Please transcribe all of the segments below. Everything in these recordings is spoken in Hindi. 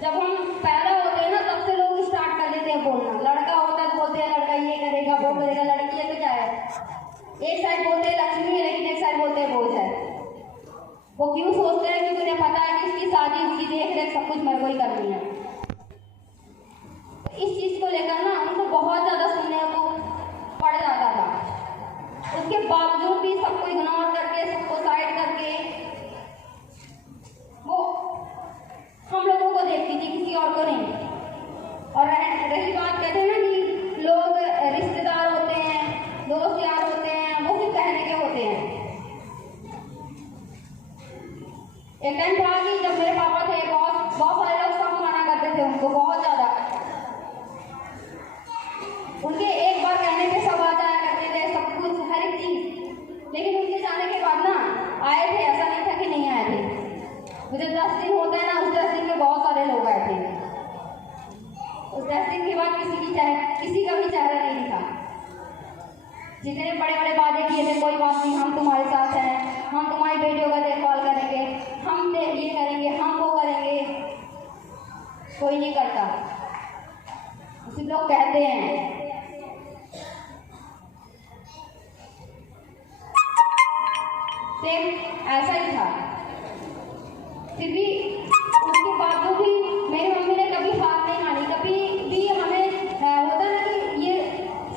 जब हम पैदा होते हैं ना तब से लोग स्टार्ट कर देते हैं बोलना। लड़का होता है तो बोलते हैं लड़का ये करेगा वो करेगा, लड़की है तो क्या है, एक साइड बोलते हैं लक्ष्मी है लेकिन एक साइड बोलते हैं बोझ है। वो क्यों सोचते हैं? क्योंकि उन्हें पता है कि इसकी शादी, इसकी देख रेख सब कुछ मेरे को ही करनी है। इस चीज को लेकर ना उनको बहुत ज्यादा सुनने को पड़ जाता था। उसके बावजूद भी सबको इग्नोर करके, सबको साइड करके वो हम लोगों को देखती थी, किसी और को नहीं। और रही बात, कहते हैं ना कि लोग रिश्तेदार होते हैं, दोस्त यार होते हैं, वो सिर्फ कहने के होते हैं। एक टाइम था कि जब मेरे पापा थे, बहुत सारे लोग सब मना करते थे उनको, बहुत ज्यादा। उनके एक बार कहने पे सब आ जाया करते थे, सब कुछ, हर एक चीज। लेकिन उनके जाने के बाद ना आए थे, ऐसा नहीं था कि नहीं आए थे। मुझे 10 दिन होता है ना, उस 10 दिन में बहुत सारे लोग आए थे। उस 10 दिन के बाद किसी का भी चेहरा नहीं दिखा। जितने बड़े बड़े वादे किए थे, कोई बात नहीं, हम तुम्हारे साथ हैं, हम तुम्हारी बेटियों का देखभाल करेंगे, हम ये करेंगे, हम वो करेंगे, कोई नहीं करता। सिर्फ लोग कहते हैं। सेम ऐसा ही था। फिर भी उसके बावजूद भी मेरी मम्मी ने कभी हाथ नहीं मानी, कभी भी हमें होता ना कि ये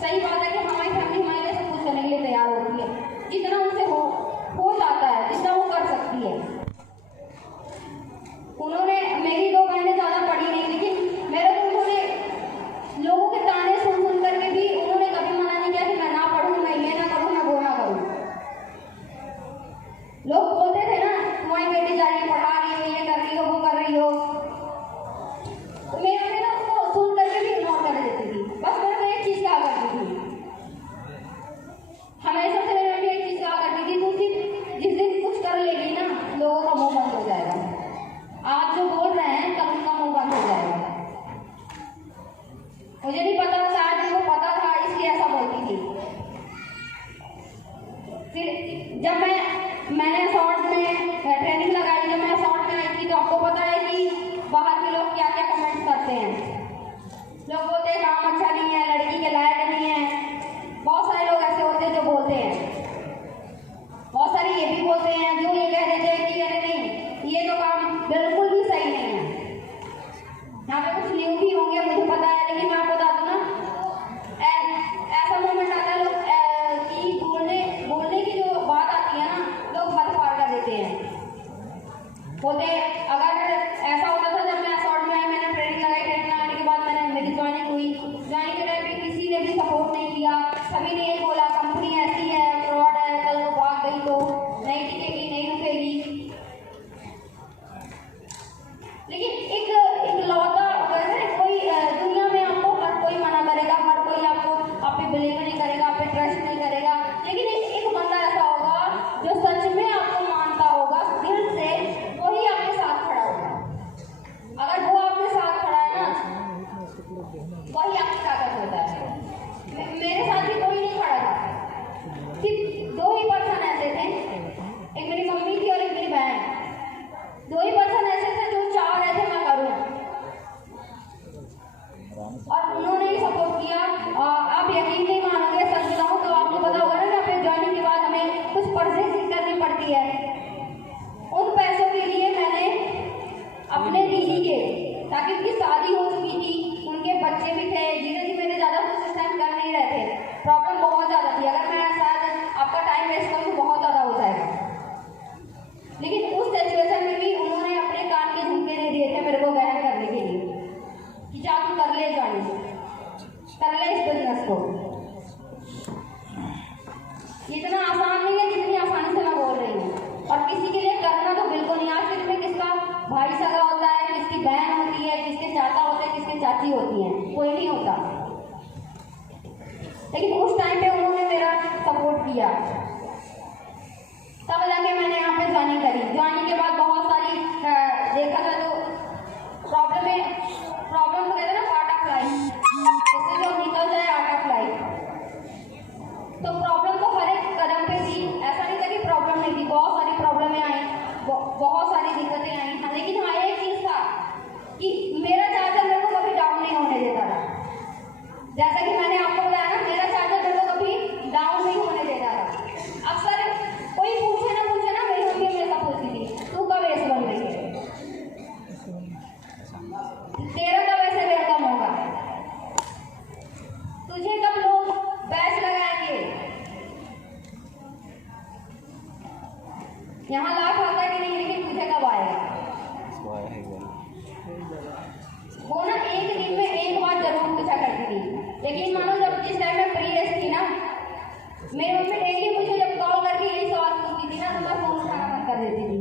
सही बात है कि हमारी फैमिली हमारे लिए सब कुछ करने के लिए तैयार होती है, जितना उनसे हो जाता है, जितना वो कर सकती है। उन्होंने, मेरी 2 बहनें ज्यादा पढ़ी नहीं, लेकिन मेरे को उन्होंने लोगों के ताने सुन सुन करके भी उन्होंने कभी मना नहीं किया कि मैं ना पढ़ूं, मैं ये ना करूं, मैं वो ना करूं। लोग बोलते थे ना तुम्हारी बेटी जा रही है, पढ़ा रही हो, ये कर रही हो, वो कर रही हो, तो मेरी मम्मी ना उसको सुन करके भी इग्नोर कर देती थी। बस मेरे को एक चीज कहा करती थी, हमेशा से मेरी मम्मी एक चीज कहा करती थी, तू जिस दिन कुछ कर लेगी ना, लोगों का मुंह बंद हो जाएगा। आज जो बोल रहे हैं कल उनका मुंह बंद हो जाएगा। मुझे नहीं पता, शायद उनको पता था इसलिए ऐसा बोलती थी। फिर जब मैंने शॉर्ट में ट्रेनिंग लगाई, जब मैं शॉर्ट में आई थी, तो आपको पता है कि बाहर के लोग क्या क्या कमेंट करते हैं। लोग बोलते हैं काम अच्छा नहीं है, लड़की के लायक नहीं है। बहुत सारे लोग ऐसे होते हैं जो बोलते हैं। बहुत सारे ये भी बोलते हैं जो ये कह देते हैं कि अरे नहीं, ये तो काम बिल्कुल भी सही नहीं है। यहाँ पे कुछ न्यू भी होंगे, मुझे पता है, लेकिन मैं आपको बता दूं ना, ऐसा मोमेंट आता है लोग कि बोलने की जो बात आती है ना, लोग हद पार कर देते हैं। बोलते अगर ऐसा होता था जब मैं शॉर्ट में आई, मैंने ट्रेनिंग लगाई, ट्रेनिंग लगाने के बाद मेरी ज्वाइनिंग हुई, ज्वाइनिंग के टाइम भी किसी ने भी सपोर्ट नहीं किया। सभी ने ये बोला कंपनी ऐसी है, फ्रॉड है, कल को भाग गई तो नहीं टिकेगी, नहीं रुकेगी। लेकिन एक लौता कोई दुनिया में आपको हर कोई मना करेगा, हर कोई आपको आप पे बिलीव नहीं करेगा, आप पे ट्रस्ट नहीं करेगा, लेकिन एक बंदा ऐसा होगा जो सच में आपको मानता होगा दिल से, वही आपके साथ खड़ा होगा। अगर वो आपके साथ खड़ा है ना, वही आपकी ताकत होता है। मेरे साथ भी कोई नहीं खड़ा था, सिर्फ 2 ही पर्सन ऐसे थे, एक मेरी मम्मी थी और एक मेरी बहन। 2 ही पर्सन ऐसे थे जो चाह रहे थे मैं करूं, और उन्होंने ही सपोर्ट किया। आप यकीन नहीं मानोगे, सच बताऊं तो आपको पता होगा ना कि अपने ज्वाइनिंग के बाद हमें कुछ परचेजिंग करनी पड़ती है। उन पैसों के लिए मैंने अपने दीदी के, ताकि उनकी शादी हो चुकी थी, उनके बच्चे भी थे, जी मेरे ज्यादा कुछ उस टाइम कर नहीं रहे थे, प्रॉब्लम बहुत ज्यादा थी। अगर मैं शायद आपका टाइम वेस्ट करूँ तो बहुत ज्यादा हो जाएगा, लेकिन उस सिचुएशन में भी उन्होंने अपने कान के झुमके दे दिए थे मेरे को बहन करने के लिए कि जा तू कर ले, ज्वाइन कर ले इस बिजनेस को। इतना आसान नहीं है जितनी आसानी से मैं बोल रही हूँ, और किसी के लिए करना तो बिल्कुल नहीं। आज फिर में किसका भाई सगा होता है, किसकी बहन होती है, किसके चाचा होते हैं, किसके चाची होती है, कोई नहीं होता। लेकिन उस टाइम पे उन्होंने मेरा सपोर्ट किया, तब जाके मैंने यहाँ पे ज्वाइनिंग करी। ज्वाइनिंग के बाद बहुत सारी देखा था तो प्रॉब्लम तो कहते हैं ना पार्ट ऑफ लाइफ, इससे जो निकल जाए आर्ट ऑफ लाइफ। तो प्रॉब्लम तो हर एक कदम पे थी, ऐसा नहीं था कि प्रॉब्लम नहीं थी, बहुत सारी प्रॉब्लमें आई, बहुत सारी दिक्कतें आई। लेकिन हाँ एक चीज था कि वो ना एक दिन में एक बार जरूर पूछा करती थी, लेकिन मानो जब जिस टाइम में प्री रेस्ट थी ना, मेरी मम्मी डेली मुझे जब कॉल करके यही सवाल पूछती थी ना, तो मैं फोन उठाना बंद कर देती थी।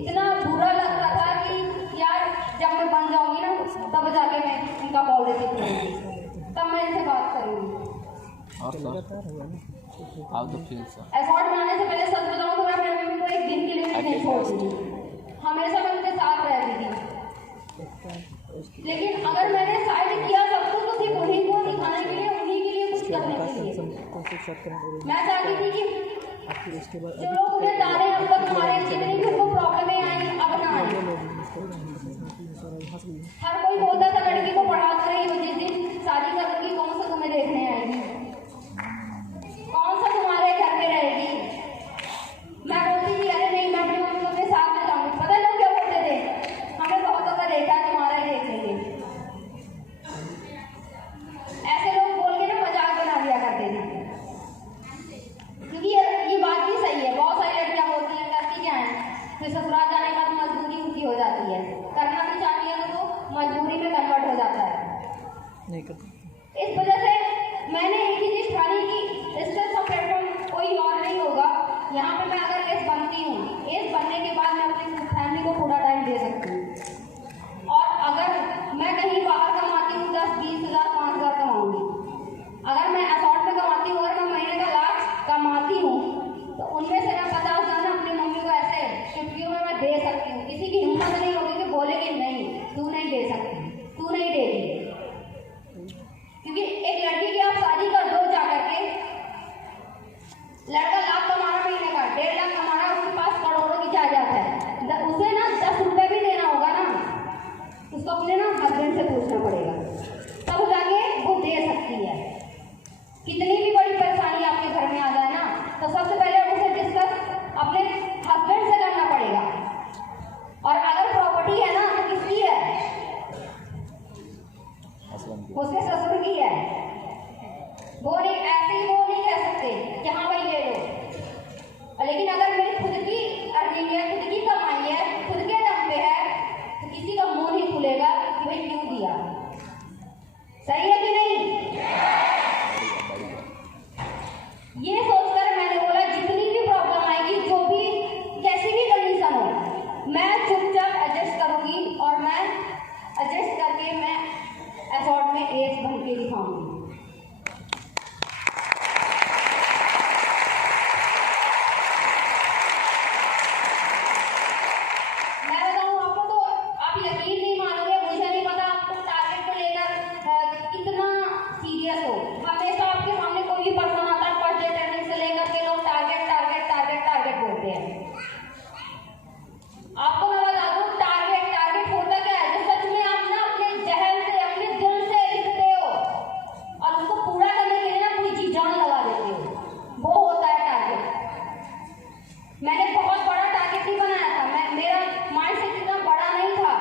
इतना बुरा लगता था कि यार जब मैं बन जाऊंगी ना, तब जाके मैं उनका कॉल रिसीव करूँगी, तब मैं इनसे बात करूँगी। एफर्ट बनाने से पहले सच बताऊँ तो मैं अपनी मम्मी को एक दिन के लिए भी नहीं छोड़ती थी, हमेशा मैं उनके साथ रहती थी। लेकिन अगर मैंने साइड किया सब कुछ, तो सिर्फ उन्हीं को दिखाने के लिए, उन्हीं के लिए कुछ करने के लिए। मैं चाहती थी कि जो लोग उन्हें ताने अब तक मारे, जितनी भी उनको प्रॉब्लमें आई, अब ना आए। हर कोई बोलता था लड़की को पढ़ा तो रही हो, जिस दिन शादी करूंगी कौन सा तुम्हें देखने आएगी, कौन सा तुम्हारे घर में रहेगी। मैं बोलती थी अरे नहीं, मैं अपनी मम्मी को अपने साथ में जाऊंगी। पता है लोग क्या बोलते थे, हमने बहुतों का देखा, तुम्हारा ही देख लेंगे। ऐसे लोग बोल के ना मजाक बना दिया करते थे, क्योंकि ये बात भी सही है। बहुत सारी लड़कियां बोलती हैं करती क्या है, फिर ससुराल जाने के बाद मजबूरी उनकी हो जाती है, करना भी चाहती है तो मजबूरी में कन्वर्ट हो जाता है। नहीं करती। इस वजह से मैंने एक ही चीज ठानी कि स्ट्रेस का प्लेटफॉर्म कोई और नहीं होगा। यहाँ पे मैं अगर एस बनती हूँ, एस बनने के बाद मैं अपनी फैमिली को पूरा टाइम दे सकती हूँ। और अगर मैं कहीं बाहर कमाती हूँ 10-20 हज़ार 5,000 कमाऊंगी, अगर मैं असॉर्ट में कमाती हूँ, अगर मैं महीने का लाख कमाती हूँ, तो उनमें से मैं 50,000 ना अपनी मम्मी को ऐसे छुट्टियों में मैं दे सकती हूँ। किसी की हिम्मत नहीं होगी कि बोलेगी नहीं तू नहीं दे सकती, तू नहीं देगी। क्योंकि एक लड़की की आप शादी कर दो जा करके, लड़का लाख कमा रहा महीने का, 1.5 लाख कमा रहा, उसके पास करोड़ों की जायदाद है, उसे ना 10 रुपए भी देना होगा ना, उसको अपने ना हस्बैंड से पूछना पड़ेगा, तब जाके वो दे सकती है। कितनी भी बड़ी परेशानी आपके घर में आ जाए ना, तो सबसे पहले उसे डिस्कस अपने हस्बैंड से करना पड़ेगा। और अगर प्रॉपर्टी है ना तो किसकी है, उसके ससुर की है। वो नहीं ऐसे ही वो नहीं कह सकते कि हाँ भाई ले लो। लेकिन अगर मेरी खुद की अर्निंग है, खुद की कमाई है, खुद के दम पे है, तो किसी का मुंह नहीं खुलेगा कि भाई क्यों दिया। सही है कि नहीं? ये सोचकर मैंने बोला जितनी भी प्रॉब्लम आएगी, जो भी कैसी भी कंडीशन हो, मैं चुपचाप एडजस्ट करूंगी और मैं एडजस्ट करके मैं एफर्ट में एस बन के दिखाऊंगी। मैं बताऊं आपको तो आप यकीन नहीं मानोगे, मुझे नहीं पता आपको टारगेट को लेकर कितना सीरियस हो। हमेशा आपके सामने कोई भी पर्सन आता है, फर्स्ट डे ट्रेनिंग से लेकर के लोग टारगेट टारगेट टारगेट टारगेट बोलते हैं। आपको मैं बता दूं टारगेट टारगेट होता क्या है, जो सच में आप ना अपने जहन से अपने दिल से लिखते हो और उसको पूरा करने के लिए ना पूरी जी जान लगा देते हो, वो होता है टारगेट। मैंने बहुत बड़ा टारगेट नहीं बनाया था, मेरा माइंड सेट इतना बड़ा नहीं था।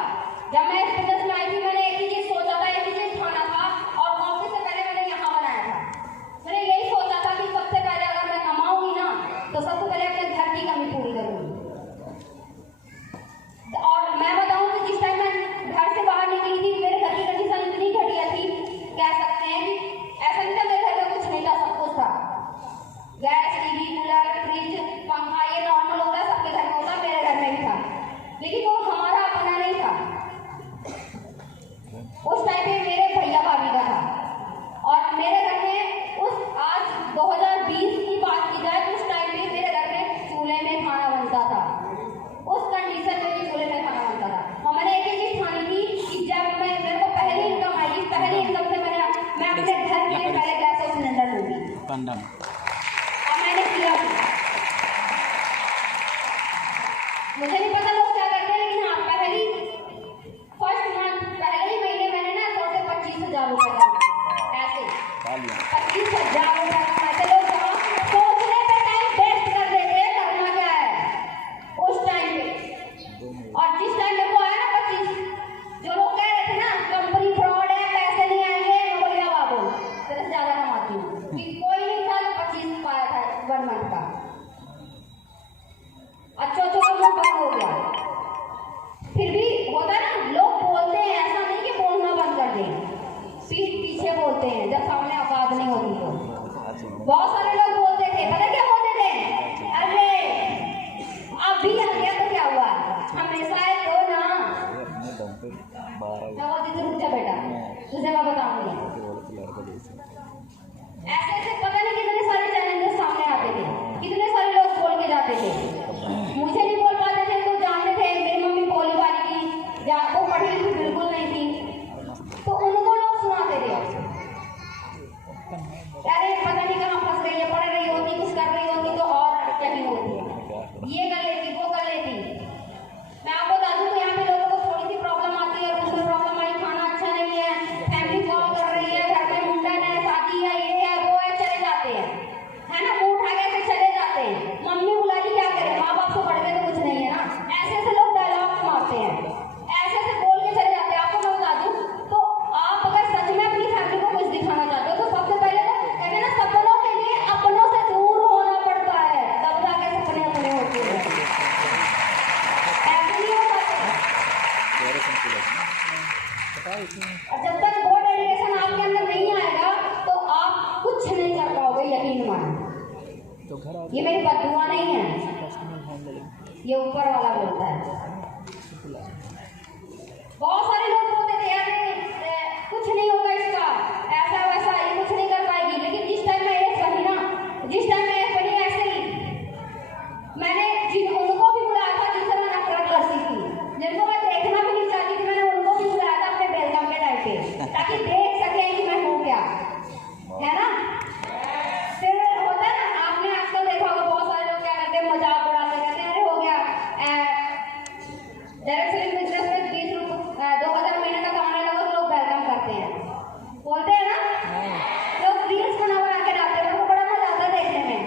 मैं बोलती थी रुक जा बेटा, तुझे मैं बताऊंगी। ऐसे ऐसे पता नहीं कितने सारे चैलेंजेस सामने आते थे, कितने सारे लोग बोल के जाते थे, मुझे नहीं बोल पाते थे तो जानते थे मेरी मम्मी भोली भाली थी या वो पढ़ी लिखी बिल्कुल नहीं थी, तो उनको लोग सुनाते थे अरे पता नहीं कहाँ फंस रही है, पढ़ रही होती, कुछ कर रही होती तो और क्या होती, ये कर लेती वो कर लेती। मैं आपको बता दूं तो यहाँ पे लोगों को थोड़ी सी प्रॉब्लम आती है, दूसरी प्रॉब्लम आई खाना अच्छा नहीं है, फैमिली कॉल कर रही है, घर में मुंडन है, शादी है, ये है वो है, चले जाते हैं, है ना, मुंह उठा के चले जाते हैं, मम्मी बुला ली क्या करे, माँ बाप से बढ़ के तो कुछ नहीं है ना। ऐसे ऐसे लोग डायलॉग मारते हैं, ऐसे ऐसे बोल के चले जाते हैं। आपको मैं बता दूं तो आप अगर सच में अपनी फैमिली को कुछ दिखाना चाहते हो तो सबसे पहले तो कहते हैं ना सपनों के लिए अपनों से दूर होना पड़ता है, तब जाके सपने अपने होते हैं। ऐसे नहीं होता। और जब तक वो डेडिकेशन आपके अंदर नहीं आएगा तो आप कुछ नहीं कर पाओगे, यकीन मानो। ये मेरी बददुआ नहीं है, ये ऊपर वाला बोलता है। बहुत सारे लोग बोलते थे यार कुछ नहीं होगा इसका, ऐसा वैसा, ये कुछ नहीं कर पाएगी, लेकिन जिस टाइम मैं एज बनी ना, जिस टाइम मैं एज बनी ऐसे ही मैंने उनको भी बुलाया था जिनसे मैं नफरत करती थी, जिनको मैं देखना भी नहीं चाहती थी, मैंने उनको भी बुलाया था अपने वेलकम के टाइम पे, ताकि देख सके कि मैं हूँ क्या, है ना। फिर होता है ना, आपने आजकल देखा होगा बहुत सारे लोग क्या करते हैं, मजाक उड़ाते कहते हैं अरे हो गया डायरेक्ट सेलिंग बिजनेस में 20,000 महीने का कमाने लगा तो लोग वेलकम करते हैं, बोलते हैं ना, लोग रील्स बना के डालते हैं, उनको बड़ा मजा आता है देखने में।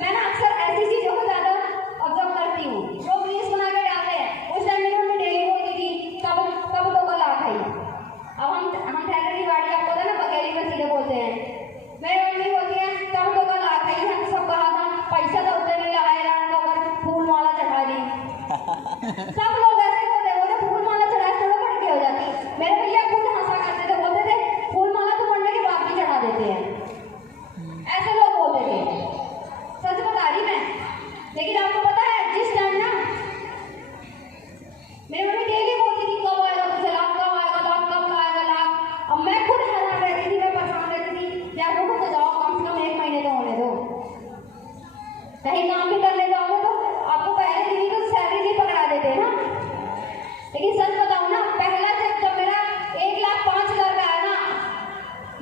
मैं ना अक्सर ऐसी चीजों को ज्यादा ऑब्जर्व करती हूँ, लोग रील्स बना के डालते हैं। उस टाइम मेरी मम्मी डेली बोलती थी कब तो कल आ गई। अब हम ठहर की बाड़ी आपको पता ना बघेली में सीधे बोलते हैं, मेरी मम्मी बोलती है कब तो कल आ गई, हम सब कहा था पैसा तो उतने नहीं लगाए अगर फूल माला चढ़ा दी। सब लोग ऐसे बोलते फूल माला चढ़ा थोड़ा पड़ के हो जाती। मेरे भैया खुद हंसा करते थे, बोलते थे फूल माला तो पढ़ने के बाद भी चढ़ा देते हैं, ऐसे लोग बोलते थे। सच बता रही मैं, लेकिन आपको पता है जिस टाइम ना मेरी मम्मी डेली बोलती थी कब आएगा तुझे लाख, कब आएगा लाख, कब आएगा लाख। अब मैं खुद हैरान रहती थी, मैं परेशान रहती थी, यार रुको तो जाओ, कम से कम 1 महीने तो होने दो, कहीं काम भी करने जाओगे तो आपको पहले दिन ही तो सैलरी भी पकड़ा देते हैं ना। लेकिन सच बताऊं ना, पहला चेक जब मेरा 1,05,000 का आया ना,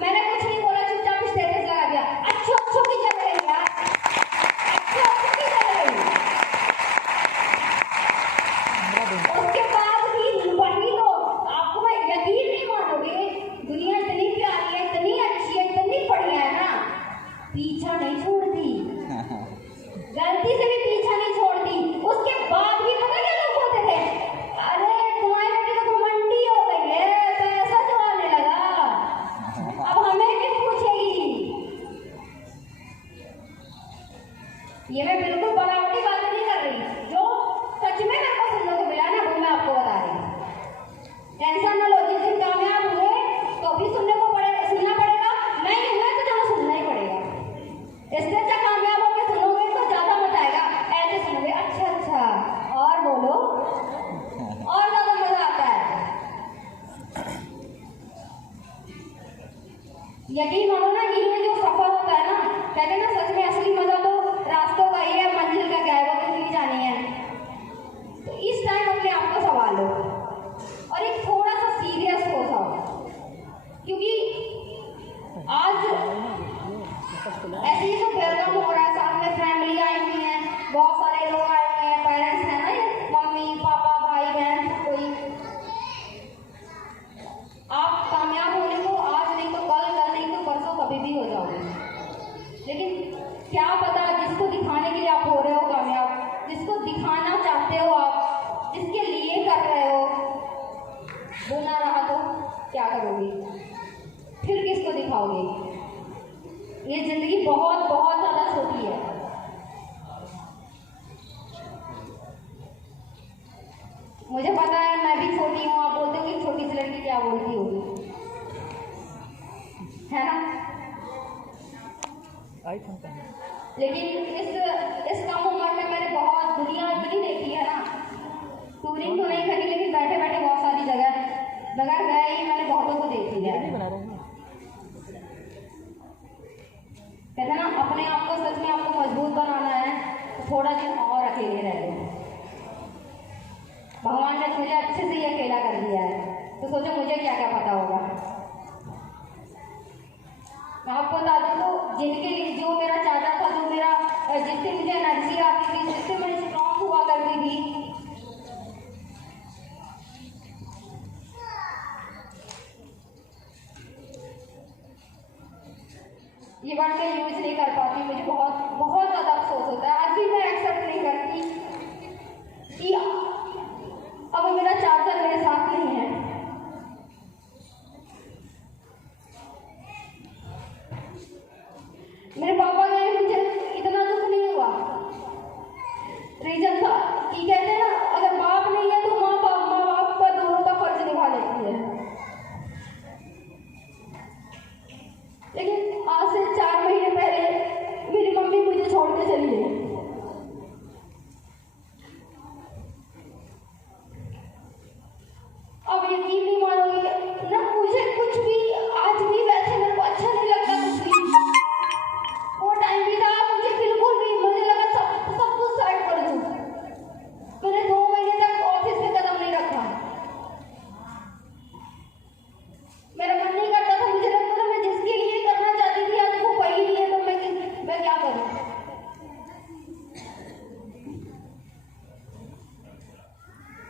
मैंने कुछ नहीं बोला, चुपचाप स्टेटस लगा दिया, अच्छो की चल रही यार, अच्छो की चल रही। उसके बाद भी वही लोग, आपको मैं यकीन नहीं मानोगे, दुनिया इतनी प्यारी है, इतनी अच्छी है, इतनी बढ़िया है ना, पीछा नहीं छोड़ती, गलती से भी पीछा नहीं छोड़ती। उसके बाद भी पता क्या लोग बोलते थे, अरे तुम्हारी बेटी तो घमंडी हो गई है, पैसा जो आने लगा, अब हमें क्यों पूछेगी। ये मैं बिल्कुल बनावटी बातें नहीं कर रही, जो सच में मेरे को सुनने को मिला ना वो मैं आपको बता रही हूँ। टेंशन ना लो, जिस दिन कामयाब हुए तो भी सुनना पड़ेगा, नहीं हुए तो चलो सुनना ही पड़ेगा। इससे अच्छा कामयाब होकर सुनोगे तो ज्यादा मजा आएगा, ऐसे सुनोगे अच्छा और बोलो और ज्यादा मजा आता है। यकीन मानो ना, ये जो सफर होता है ना, कहते हैं ना सच में असली मजा तो रास्तों का ही है, मंजिल का क्या है वो किसी जानी है। तो इस टाइम अपने आप को सवाल लो और एक थोड़ा सा सीरियस हो जाओ, क्योंकि आज ऐसे ही तो वेलकम हो रहा है, सामने फैमिली आई हुई है, बहुत सारे लोग आए हुए हैं, पेरेंट्स हैं ना, मम्मी पापा भाई बहन कोई। आप कामयाब होने को आज नहीं तो कल नहीं तो परसों कभी भी हो जाओगे, लेकिन क्या पता जिसको दिखाने के लिए आप हो रहे हो कामयाब, जिसको दिखाना चाहते हो आप, जिसके लिए कर रहे हो, वो ना रहा तो क्या करोगे, फिर किसको दिखाओगे। ये जिंदगी बहुत बहुत ज्यादा छोटी है। मुझे पता है मैं भी छोटी हूँ, आप बोलते हो कि छोटी सी लड़की क्या बोलती होगी, है ना। लेकिन इस कम उम्र में मैंने बहुत दुनिया इतनी देखी है ना, टूरिंग तो नहीं करी लेकिन बैठे बैठे बहुत सारी जगह मगर गई मैंने बहुतों को देख लिया है। कहते ना अपने आप को सच में आपको मजबूत बनाना है तो थोड़ा दिन और अकेले रह लो। भगवान ने मुझे अच्छे से ये अकेला कर दिया है तो सोचो मुझे क्या क्या पता होगा। मैं आपको बता दूं तो जिनके लिए जो मेरा चाचा था, जो मेरा जिससे मुझे एनर्जी आती थी, जिससे मैं स्ट्रॉन्ग हुआ करती थी, ये वर्ड मैं यूज नहीं कर पाती। मुझे बहुत बहुत ज़्यादा अफसोस होता है। आज भी मैं एक्सेप्ट नहीं करती कि अब मेरा चार्जर मेरे साथ नहीं है। मेरे पापा ने मुझे इतना दुख नहीं हुआ। रीजन था कि कहते हैं ना अगर बाप नहीं है तो माँ बाप का दोनों का फर्ज निभा लेती है। लेकिन आज से 4 महीने पहले मेरी मम्मी मुझे छोड़ के चली गई। अब यकीन नहीं मानोगे ना, मुझे कुछ भी आज भी वैसे मेरे को अच्छा नहीं लगता कुछ भी। वो टाइम भी था मुझे बिल्कुल भी, मुझे लगा सब कुछ साइड कर दूं। मैंने 2 महीने तक ऑफिस में कदम नहीं रखा। मेरा मन नहीं करता था, मुझे लगता था मैं जिसके लिए करना चाहती थी आज वो वही नहीं है तो मैं क्या करूं।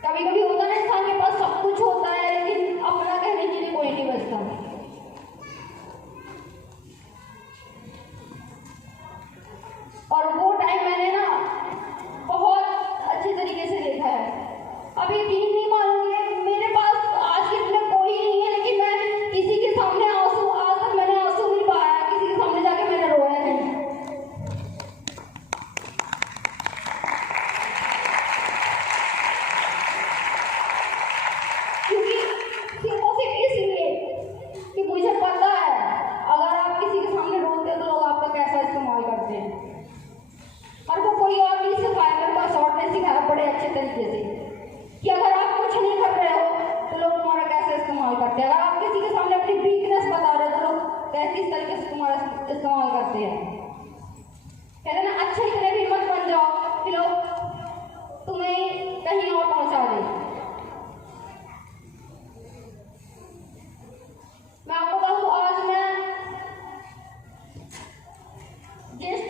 कभी कभी होता है इंसान के पास सब कुछ होता है लेकिन अपना कहने के लिए कोई नहीं बचता। और वो टाइम मैंने ना बहुत अच्छे तरीके से देखा है। अब यकीन नहीं मानोगे मेरे पास आज के दिन में कोई नहीं है लेकिन मैं किसी के सामने आंसू, आज तक मैंने आंसू नहीं पाया, किसी के सामने जाके मैंने रोया नहीं। क्योंकि सिर्फ इसलिए कि मुझे पता है अगर आप किसी के सामने रोते हो तो लोग आपका कैसा इस्तेमाल करते हैं। और वो कोई और नहीं सिखाया, मेरे पास और ने सिखाया बड़े अच्छे तरीके से कि अगर आप कुछ नहीं कर रहे हो तो लोग तुम्हारा कैसे इस्तेमाल करते हैं। अगर आप किसी के सामने अपनी वीकनेस बता रहे हो तो लोग किस तरीके से तुम्हारा इस्तेमाल करते हैं। कहते ना अच्छे इतने भी मत बन जाओ कि लोग तुम्हें कहीं और पहुंचा दें। मैं आपको कहूँ आज मैं जस्ट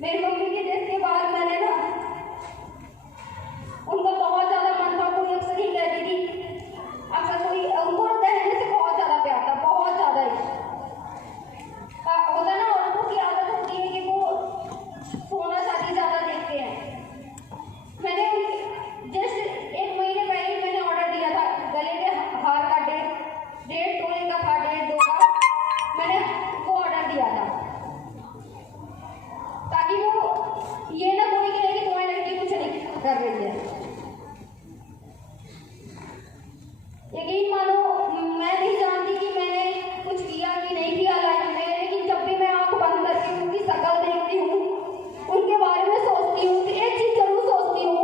मेरी मम्मी के डेथ के बाद मैंने ना उनका बहुत ज्यादा मन था। कोई अक्सर ही कहती थी, अक्सर कोई उनको कहने से बहुत ज्यादा प्यार था, बहुत ज्यादा ही होता ना। औरतों की आदत होती है कि वो सोना चांदी ज्यादा देखते हैं। मैंने जस्ट 1 महीने पहले मैंने ऑर्डर दिया था गले में हार का 1.5 तोले का था, 1.5-2 का मैंने वो ऑर्डर दिया था ताकि वो ये ना कोई कहे कि तुम्हारी लड़की कुछ नहीं कर रही है। यकीन मानो मैं नहीं जानती कि मैंने कुछ किया कि नहीं किया लाइफ में, लेकिन जब भी मैं आंख बंद करके उनकी शक्ल देखती हूँ, उनके बारे में सोचती हूँ तो एक चीज जरूर सोचती हूँ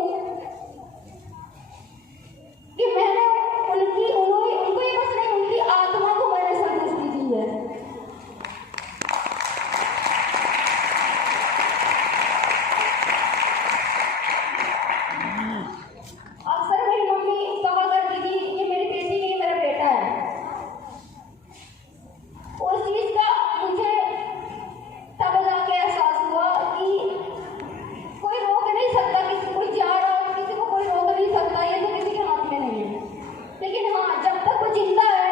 कि मैंने उनको ये बस नहीं, उनकी आत्मा को मैंने संतुष्टि दी है। अक्सर मेरी मम्मी कहा करती थी ये मेरी बेटी नहीं मेरा बेटा है। उस चीज का मुझे तब जाके एहसास हुआ कि कोई रोक नहीं सकता, किसी कोई जा रहा हो किसी को कोई रोक नहीं सकता, ये तो किसी के हाथ में नहीं है। लेकिन हाँ जब तक वो जिंदा है,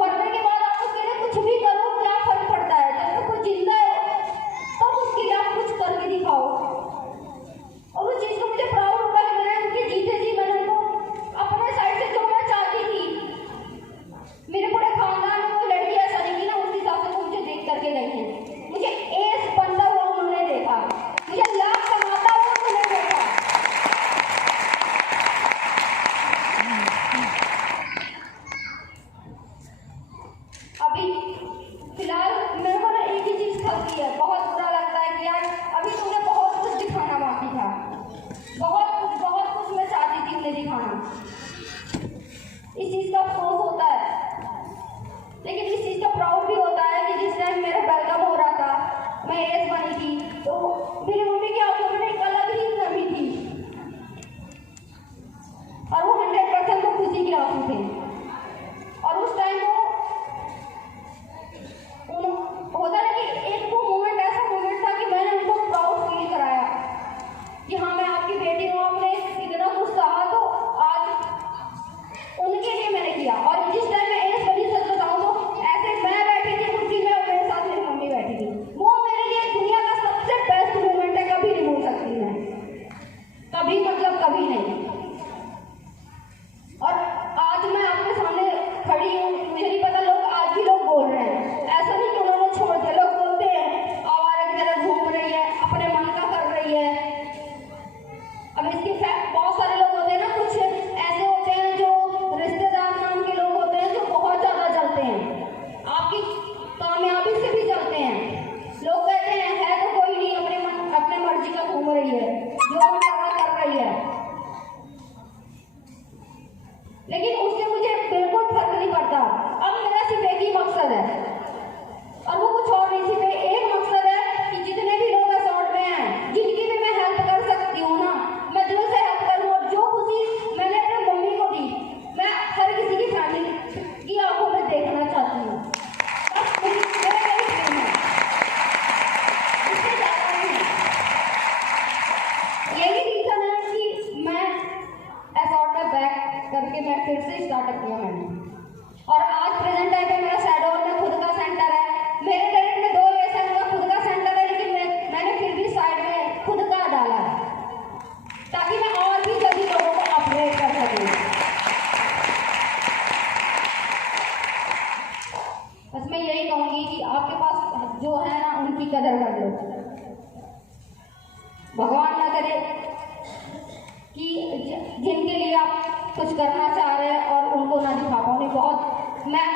मरने के बाद आप उसके लिए कुछ भी करो क्या फर्क पड़ता है। जब तक वो जिंदा है तब उसके लिए आप कुछ करके दिखाओ। और उस चीज को मुझे प्राउड होता है मैंने उनके जीते जी मैंने उनको अपने साइड से जो मैं चाहती थी। मेरे पूरे खानदान में कोई लड़की ऐसा नहीं की ना उस हिसाब से वो मुझे देख करके गई है। मुझे एस बनता हुआ उन्होंने देखा, मुझे लाख कमाता हुआ उन्होंने देखा। करके मैं फिर से स्टार्टअप किया मैंने। और आज प्रेजेंट टाइम पे मेरा शैडोल में खुद का सेंटर है। मेरे टेरेट में 2 ऐसा मेरा खुद का सेंटर है, लेकिन मैंने फिर भी साइड में खुद का डाला है ताकि मैं और भी जल्दी लोगों को अपग्रेड कर सकूँ। बस मैं यही कहूँगी कि आपके पास जो है ना उनकी कदर कर लो। भगवान ना करे कि जिनके लिए आप कुछ करना चाह रहे हैं और उनको ना दिखा पाओ। नहीं, बहुत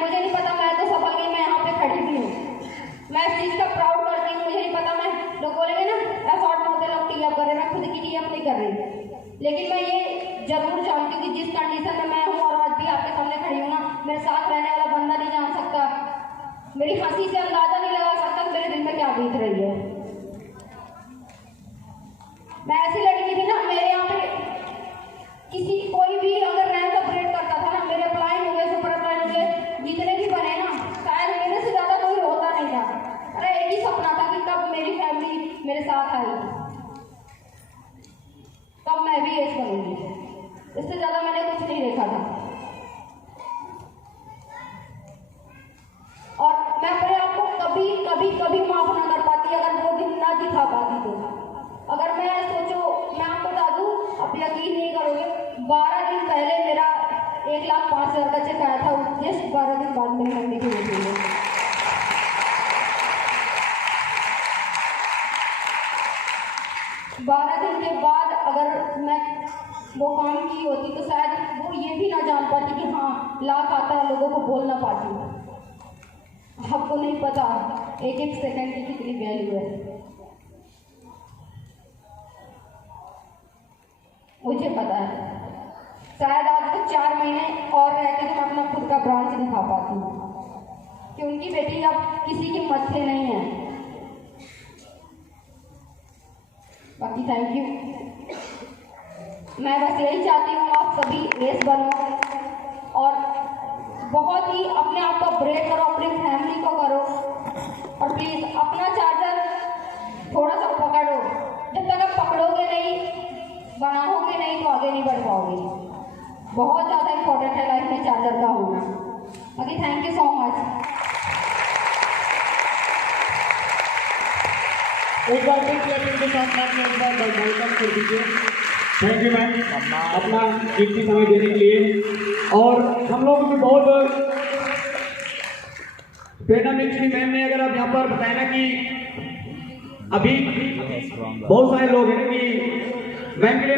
मुझे नहीं पता, मैं तो सफल गई, मैं यहाँ पे खड़ी भी हूँ, मैं इस चीज़ का प्राउड करती हूँ। मुझे नहीं पता, मैं लोग बोलेंगे ना एफर्ट में होते लोग टी अप कर रहे, मैं खुद की टी अप नहीं कर रही, लेकिन मैं ये जरूर जानती हूँ कि जिस कंडीशन में मैं हूँ और आज भी आपके सामने खड़ी हूँ ना, मेरे साथ रहने वाला बंदा नहीं जान सकता, मेरी हंसी से अंदाजा नहीं लगा सकता कि मेरे दिल में क्या बीत रही है। मैं ऐसी लड़की थी ना, मेरे यहाँ पे कोई भी अगर रैंक अपग्रेड करता था ना, मेरे अप्लाइन हो गए, सुपर अप्लाइन हो गए, जितने भी बने ना, शायद मेरे से ज्यादा कोई होता नहीं था। अरे एक ही सपना था कि कब मेरी फैमिली मेरे साथ आएगी, कब मैं भी एज बनूंगी। इससे ज्यादा मैंने कुछ नहीं देखा था। और मैं अपने आप को कभी कभी कभी माफ ना कर पाती अगर वो दिन ना दिखा पाती तो। अगर मैं सोचो, मैं आपको बता दूं, आप यकीन नहीं करोगे, 12 दिन पहले मेरा 1,05,000 का चेक आया था, जस्ट 12 दिन बाद मेरी मम्मी की मृत्यु हुई। 12 दिन के बाद अगर मैं वो काम की होती तो शायद वो ये भी ना जान पाती कि हाँ लाख आता है, लोगों को बोल ना पाती। आपको नहीं पता एक एक सेकंड की कितनी वैल्यू है, मुझे पता है। शायद आज तो 4 महीने और रहते तो मैं अपना खुद का ब्रांच दिखा पाती हूँ कि उनकी बेटी अब किसी के मत्थे नहीं है। बाकी थैंक यू। मैं बस यही चाहती हूँ आप सभी रेस बनो और बहुत ही अपने आप को अपग्रेड करो, अपनी फैमिली को करो, और प्लीज अपना चार्जर थोड़ा सा पकड़ो। जब तक आप पकड़ोगे नहीं, बनाओगे नहीं, तो आगे नहीं बढ़ पाओगे। बहुत ज़्यादा इम्पोर्टेंट है लाइफ में चार्जर का होना। बाकी थैंक यू सो मच। एक बार फिर क्लैपिंग के साथ में एक बार वेलकम कर दीजिए। थैंक यू मैम अपना कीमती समय देने के लिए। और हम लोग भी बहुत प्रेरणा मिल चुकी मैम ने। अगर आप यहाँ पर बताए ना कि अभी बहुत सारे लोग हैं कि मैम के लिए